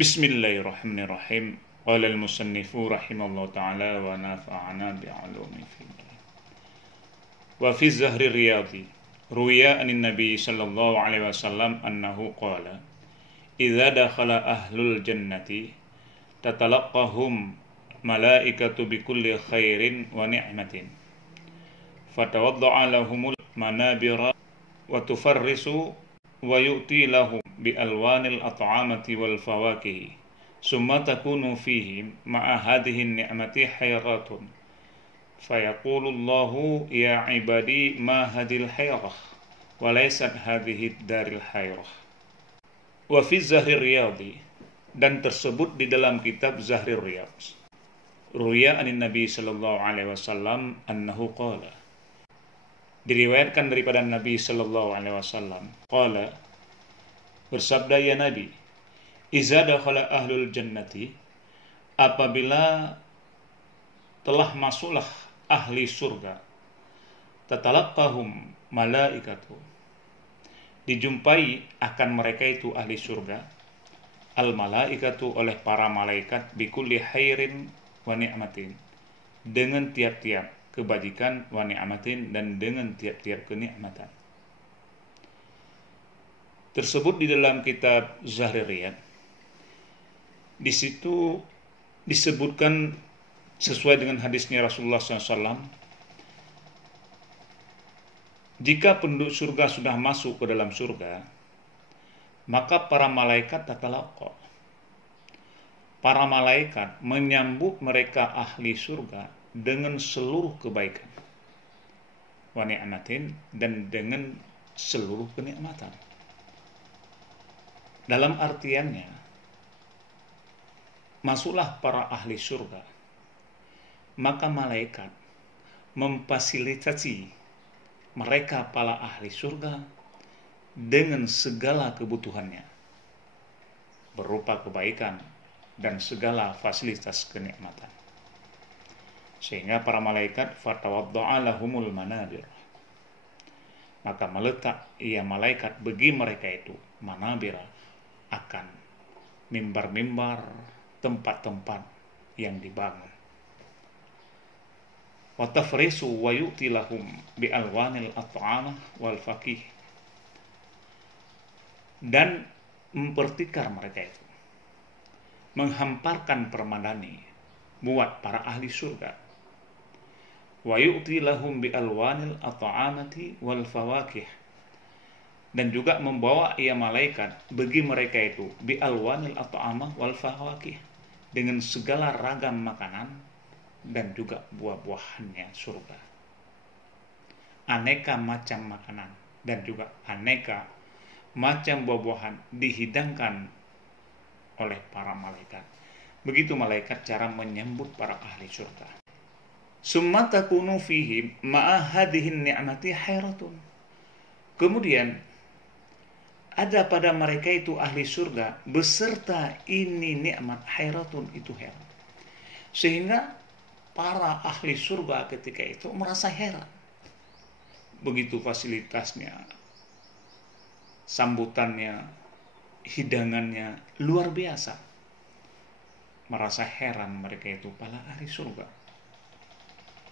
Bismillahirrahmanirrahim. Qala al-musannifu rahimallahu ta'ala wa nafa'ana bi'alumi fiddin. Wa fi Zahri Riyadhi ruwiya anin Nabi sallallahu alaihi wasallam annahu qala idza dakhala ahlul jannati tatalaqqahum malaikatu bikulli khairin wa ni'matin fatawadda'a lahumul manabira wa tufarrisu wa yu'ti lahum bi alwanil at'amati wal fawakihi summa takunu fihim ma'a hadhihi ni'mati hayratun fayaqulu Allahu ya ibadi ma hadhil hayrah wa laysat hadhihi daril hayrah. Wa fi Zahri Riyadhi, dan tersebut di dalam kitab Zahri Riyadh, ruya anin Nabi sallallahu alaihi wasallam annahu qala, diriwayatkan daripada Nabi sallallahu alaihi wasallam qala, bersabda ya Nabi, iza dakhala ahlul jannati, apabila telah masuklah ahli surga, tatalaqqahum malaikatu, dijumpai akan mereka itu ahli surga, al malaikatu oleh para malaikat, bikulli khairin wa ni'matin, dengan tiap-tiap kebajikan, wa ni'matin, dan dengan tiap-tiap kenikmatan. Tersebut di dalam kitab Zahri Riyadh. Di situ disebutkan sesuai dengan hadisnya Rasulullah SAW, jika penduduk surga sudah masuk ke dalam surga, maka para malaikat tatalaqqa, para malaikat menyambut mereka ahli surga dengan seluruh kebaikan, wa ni'matin, dan dengan seluruh kenikmatan. Dalam artiannya, masuklah para ahli surga, maka malaikat memfasilitasi mereka para ahli surga dengan segala kebutuhannya, berupa kebaikan dan segala fasilitas kenikmatan. Sehingga para malaikat fatawadda'a lahumul manabir, maka meletak ia malaikat bagi mereka itu manabira, akan mimbar-mimbar, tempat-tempat yang dibangun. Wa tafrisu wa yu'ti lahum bi alwanil at'amah wal faqih, dan mempertikar mereka itu, menghamparkan permadani buat para ahli surga. Wa yu'ti lahum bi alwanil at'amati wal fawakih, dan juga membawa ia malaikat bagi mereka itu bi alwanil at'amah wal fawakih, dengan segala ragam makanan dan juga buah-buahannya surga, aneka macam makanan dan juga aneka macam buah-buahan dihidangkan oleh para malaikat. Begitu malaikat cara menyambut para ahli surga. Summa takunu fihim ma'a hadhihin ni'mati hayratun, kemudian ada pada mereka itu ahli surga beserta ini nikmat, hayratun, itu heran, sehingga para ahli surga ketika itu merasa heran. Begitu fasilitasnya, sambutannya, hidangannya luar biasa. Merasa heran mereka itu para ahli surga.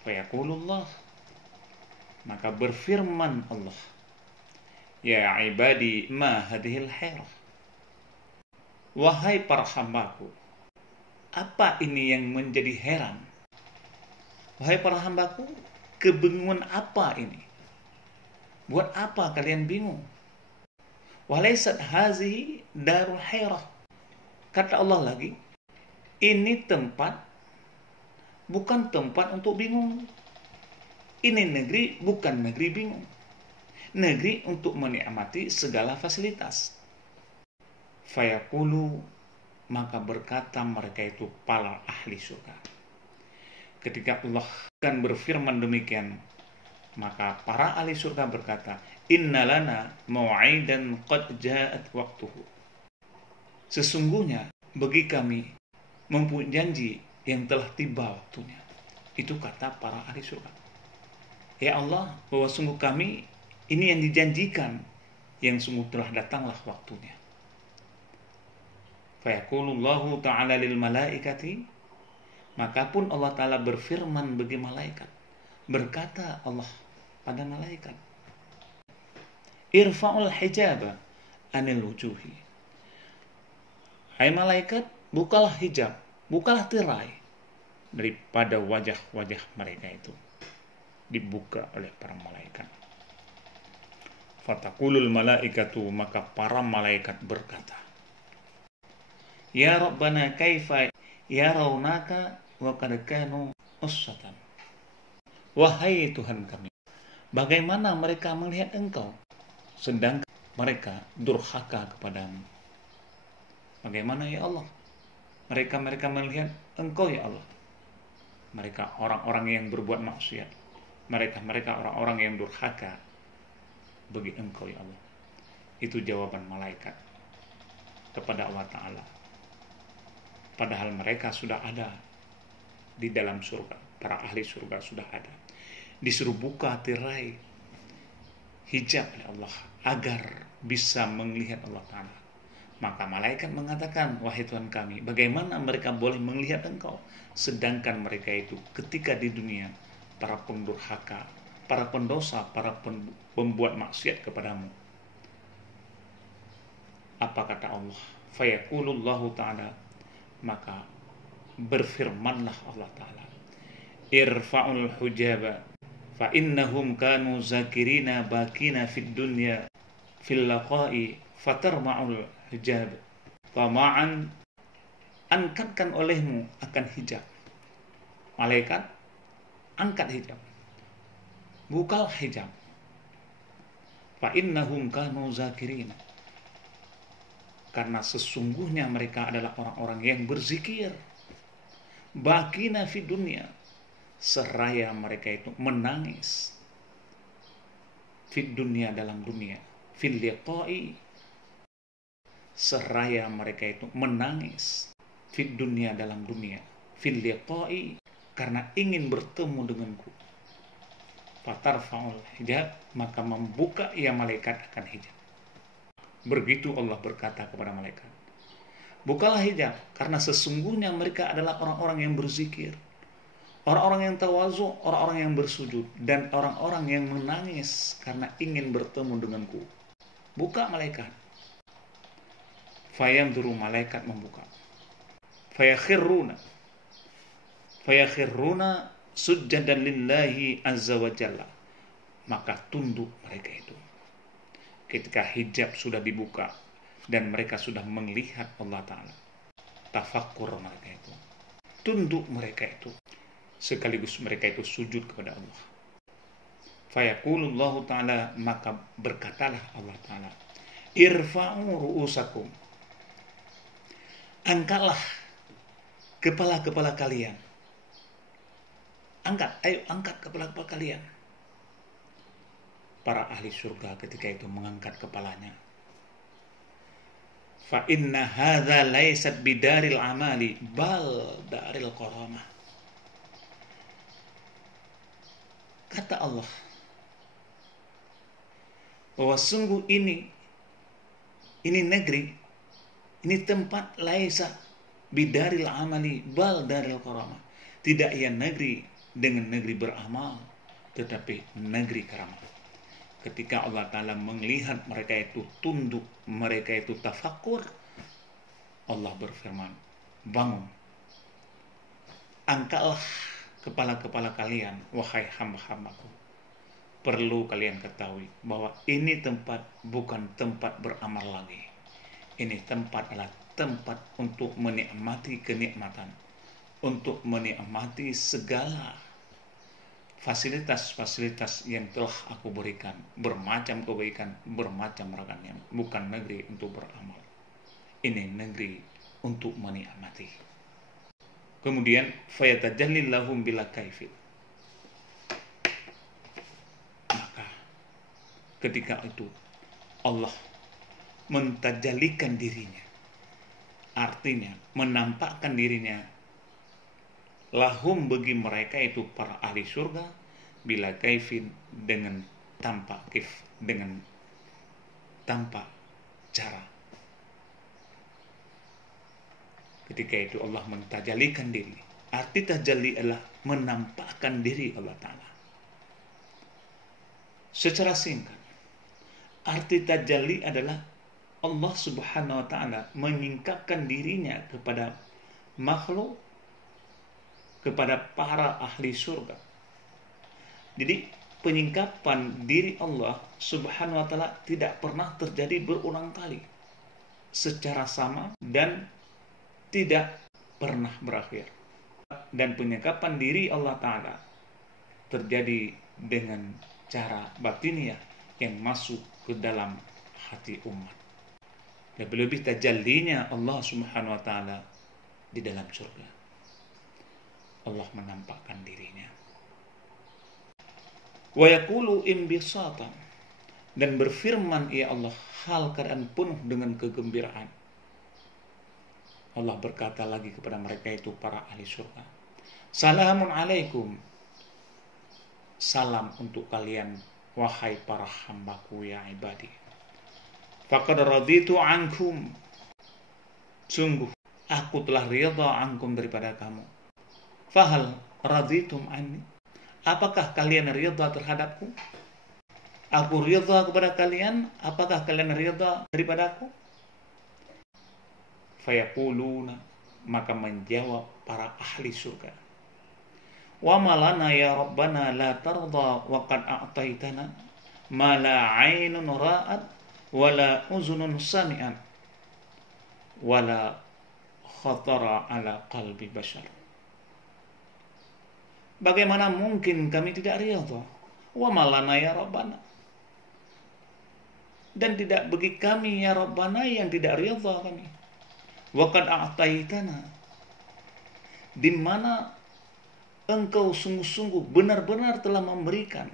Fayaqulullah, maka berfirman Allah, ya ibadi ma hadhil hayrah, wahai para hambaku, apa ini yang menjadi heran? Wahai para hambaku, kebingungan apa ini? Buat apa kalian bingung? Walaysat hazihi darul hayrah, kata Allah lagi, ini tempat bukan tempat untuk bingung. Ini negeri bukan negeri bingung, negeri untuk menikmati segala fasilitas. Fayaqulu, maka berkata mereka itu para ahli surga. Ketika Allah akan berfirman demikian, maka para ahli surga berkata, inna lana mau'idan qad ja'at waqtuhu, sesungguhnya bagi kami mempunyai janji yang telah tiba waktunya. Itu kata para ahli surga. Ya Allah, bahwa sungguh kami ini yang dijanjikan, yang sungguh telah datanglah waktunya. Fayaqulullahu ta'ala lil malaikati, maka pun Allah Ta'ala berfirman bagi malaikat. Berkata Allah pada malaikat, irfa'ul hijaba anil wujuhi. Hai malaikat, bukalah hijab, bukalah tirai daripada wajah-wajah mereka itu. Dibuka oleh para malaikat. Fataqulul malaikatu, maka para malaikat berkata, ya Rabbana kaifa yarawnaka wa qad kanu usatan. Wahai Tuhan kami, bagaimana mereka melihat Engkau sedangkan mereka durhaka kepadamu? Bagaimana ya Allah mereka melihat Engkau ya Allah? Mereka orang-orang yang berbuat maksiat, mereka orang-orang yang durhaka bagi Engkau ya Allah. Itu jawaban malaikat kepada Allah Ta'ala. Padahal mereka sudah ada di dalam surga. Para ahli surga sudah ada. Disuruh buka tirai hijab oleh Allah agar bisa melihat Allah Ta'ala. Maka malaikat mengatakan, wahai Tuhan kami, bagaimana mereka boleh melihat Engkau sedangkan mereka itu ketika di dunia para pendurhaka, para pendosa, para pembuat maksiat kepadamu. Apa kata Allah? Fayaqulullahu ta'ala, maka berfirmanlah Allah Ta'ala, irfa'ul hujaba fa innahum kanu zakirina bakina fid dunya fil laqa'i fatarma'ul hijab. Tama'an, angkatkan olehmu akan hijab. Malaikat, angkat hijab, bukalah hijab. Fa innahum kanu zakirina, karena sesungguhnya mereka adalah orang-orang yang berzikir. Bakina fi dunia, seraya mereka itu menangis. Fi dunia, dalam dunia. Fil liqa'i, seraya mereka itu menangis. Fi dunia, dalam dunia. Fil liqa'i, karena ingin bertemu denganku. Fatarfa'ul hijab, maka membuka ia malaikat akan hijab. Begitu Allah berkata kepada malaikat, bukalah hijab, karena sesungguhnya mereka adalah orang-orang yang berzikir, orang-orang yang tawadhu, orang-orang yang bersujud, dan orang-orang yang menangis karena ingin bertemu denganku. Buka malaikat. Fayamduru, malaikat membuka. Fayakhirruna sujjadan lillahi azza wa jalla, maka tunduk mereka itu. Ketika hijab sudah dibuka dan mereka sudah melihat Allah Ta'ala, tafakkur mereka itu, tunduk mereka itu, sekaligus mereka itu sujud kepada Allah. Fayaqulullahu Ta'ala, maka berkatalah Allah Ta'ala, irfa'u ru'usakum, angkatlah kepala-kepala kalian. Ayo angkat kepala-kepala kalian. Para ahli surga ketika itu mengangkat kepalanya. Fa inna hadza laysat bidaril amali bal daril qaramah. Kata Allah, bahwa sungguh ini negeri, ini tempat laisa bidaril amali bal daril qaramah. Tidak ia negeri dengan negeri beramal, tetapi negeri karamah. Ketika Allah Ta'ala melihat mereka itu tunduk, mereka itu tafakur, Allah berfirman, bangun, angkatlah kepala-kepala kalian, wahai hamba-hambaku. Perlu kalian ketahui bahwa ini tempat bukan tempat beramal lagi. Ini tempat adalah tempat untuk menikmati kenikmatan, untuk menikmati segala fasilitas-fasilitas yang telah aku berikan, bermacam kebaikan, bermacam ragamnya. Bukan negeri untuk beramal, ini negeri untuk menikmati. Kemudian fayatajallillahum bila kaifil, maka ketika itu Allah mentajalikan dirinya, artinya menampakkan dirinya, lahum, bagi mereka itu para ahli surga, bila kaifin, dengan tanpa kif, dengan tanpa cara. ketika itu Allah mentajalikan diri. Arti tajalli adalah menampakkan diri Allah Ta'ala. Secara singkat, arti tajalli adalah Allah Subhanahu wa Ta'ala menyingkapkan dirinya kepada makhluk, kepada para ahli surga. Jadi penyingkapan diri Allah Subhanahu wa Ta'ala tidak pernah terjadi berulang kali secara sama dan tidak pernah berakhir. Dan penyingkapan diri Allah Ta'ala terjadi dengan cara batiniah yang masuk ke dalam hati umat. Lebih-lebih tajallinya Allah Subhanahu wa Ta'ala di dalam surga. Allah menampakkan dirinya. Wa yaqulu imbisatan, dan berfirman ya Allah hal keadaan penuh dengan kegembiraan. Allah berkata lagi kepada mereka itu para ahli surga, salamun alaikum, salam untuk kalian wahai para hambaku ya ibadi. Faqad raditu ankum, sungguh aku telah ridha ankum daripada kamu. Fahal raditum anni, apakah kalian ridha terhadapku? Aku ridha kepada kalian, apakah kalian ridha daripadaku? Fayaquluna, maka menjawab para ahli surga, wa malana ya Rabbana la tarda wa qad a'taitana ma la 'ainun ra'at wa la uzunun sami'at wa la khatara ala qalbi bashar. Bagaimana mungkin kami tidak ridha? Wa malana ya Rabbana, dan tidak bagi kami ya Rabbana yang tidak ridha kami. Wa qad a'taitana, di mana Engkau sungguh-sungguh benar-benar telah memberikan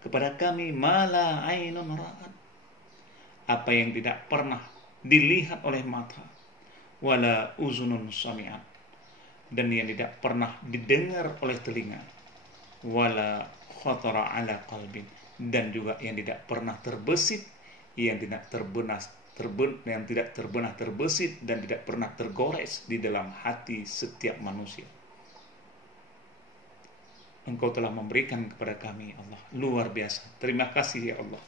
kepada kami mala ainun ra'at, apa yang tidak pernah dilihat oleh mata, wala uzunun sami'at, dan yang tidak pernah didengar oleh telinga, wala khatara ala qalbin, dan juga yang tidak pernah terbesit, yang tidak terbenah terbesit dan tidak pernah tergores di dalam hati setiap manusia. Engkau telah memberikan kepada kami Allah, luar biasa. Terima kasih ya Allah.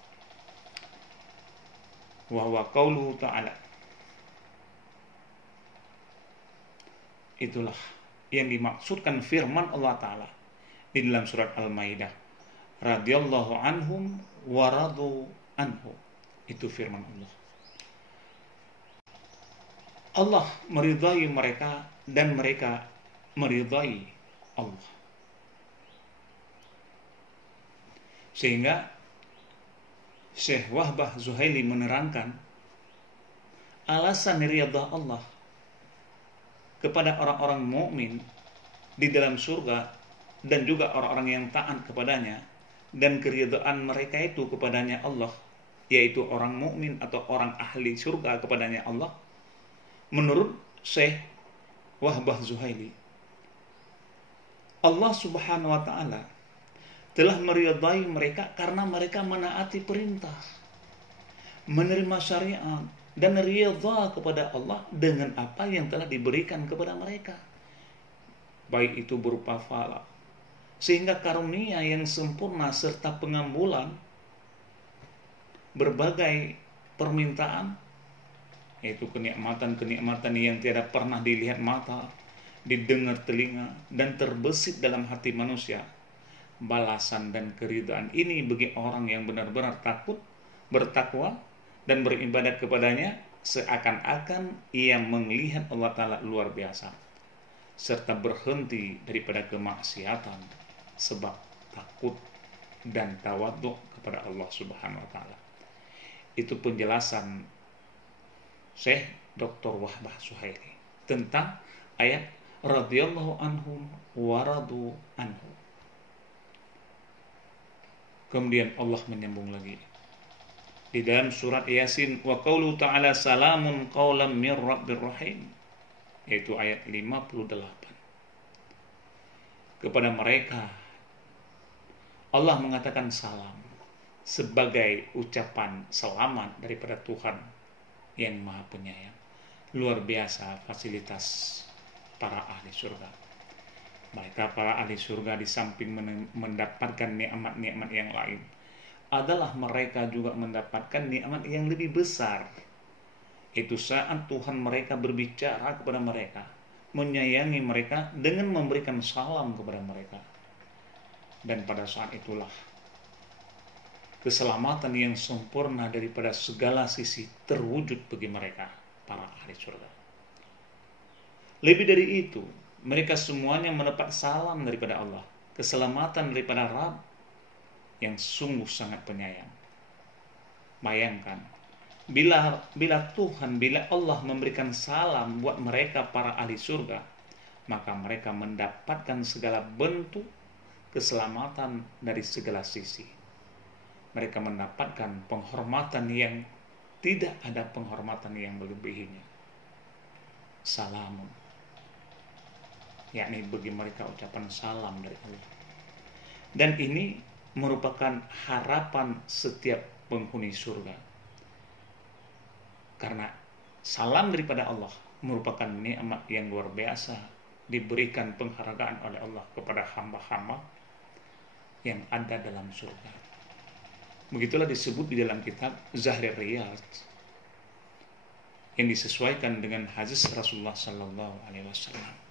Wa huwa qauluhu ta'ala, itulah yang dimaksudkan firman Allah Ta'ala di dalam surat Al-Maidah, radhiyallahu anhum wa radu anhu. Itu firman Allah. Allah meridai mereka dan mereka meridai Allah. Sehingga Syekh Wahbah Zuhaili menerangkan alasan ridha Allah kepada orang-orang mukmin di dalam surga dan juga orang-orang yang taat kepadanya, dan keridhaan mereka itu kepadanya Allah, yaitu orang mukmin atau orang ahli surga kepadanya Allah. Menurut Syekh Wahbah Zuhaili, Allah Subhanahu wa Ta'ala telah meridai mereka karena mereka menaati perintah, menerima syariat, dan ridha kepada Allah dengan apa yang telah diberikan kepada mereka, baik itu berupa pahala, sehingga karunia yang sempurna serta pengambulan berbagai permintaan, yaitu kenikmatan-kenikmatan yang tiada pernah dilihat mata, didengar telinga, dan terbesit dalam hati manusia. Balasan dan keridhaan ini bagi orang yang benar-benar takut, bertakwa, dan beribadat kepadanya, seakan-akan ia melihat Allah Ta'ala luar biasa, serta berhenti daripada kemaksiatan sebab takut dan tawadhu kepada Allah Subhanahu wa Ta'ala. Itu penjelasan Syekh Dr. Wahbah Zuhaili tentang ayat radhiyallahu anhum wa radu anhu. Kemudian Allah menyambung lagi di dalam surat Yasin, wa qaulu ta'ala salamun qaulam mir rabbir rahim, yaitu ayat 58. Kepada mereka Allah mengatakan salam sebagai ucapan selamat daripada Tuhan yang Maha Penyayang. luar biasa fasilitas para ahli surga. Mereka para ahli surga di samping mendapatkan nikmat-nikmat yang lain, adalah mereka juga mendapatkan nikmat yang lebih besar. Itu saat Tuhan mereka berbicara kepada mereka, menyayangi mereka dengan memberikan salam kepada mereka. Dan pada saat itulah keselamatan yang sempurna daripada segala sisi terwujud bagi mereka, para ahli surga. Lebih dari itu, mereka semuanya mendapat salam daripada Allah, keselamatan daripada Rabb yang sungguh sangat penyayang. Bayangkan, bila Tuhan, bila Allah memberikan salam buat mereka para ahli surga, maka mereka mendapatkan segala bentuk keselamatan dari segala sisi. Mereka mendapatkan penghormatan yang tidak ada penghormatan yang melebihinya. Salamun, yakni bagi mereka ucapan salam dari Allah. Dan ini merupakan harapan setiap penghuni surga. Karena salam daripada Allah merupakan nikmat yang luar biasa, diberikan penghargaan oleh Allah kepada hamba-hamba yang ada dalam surga. Begitulah disebut di dalam kitab Zahrul Riyad yang disesuaikan dengan hadis Rasulullah sallallahu alaihi wasallam.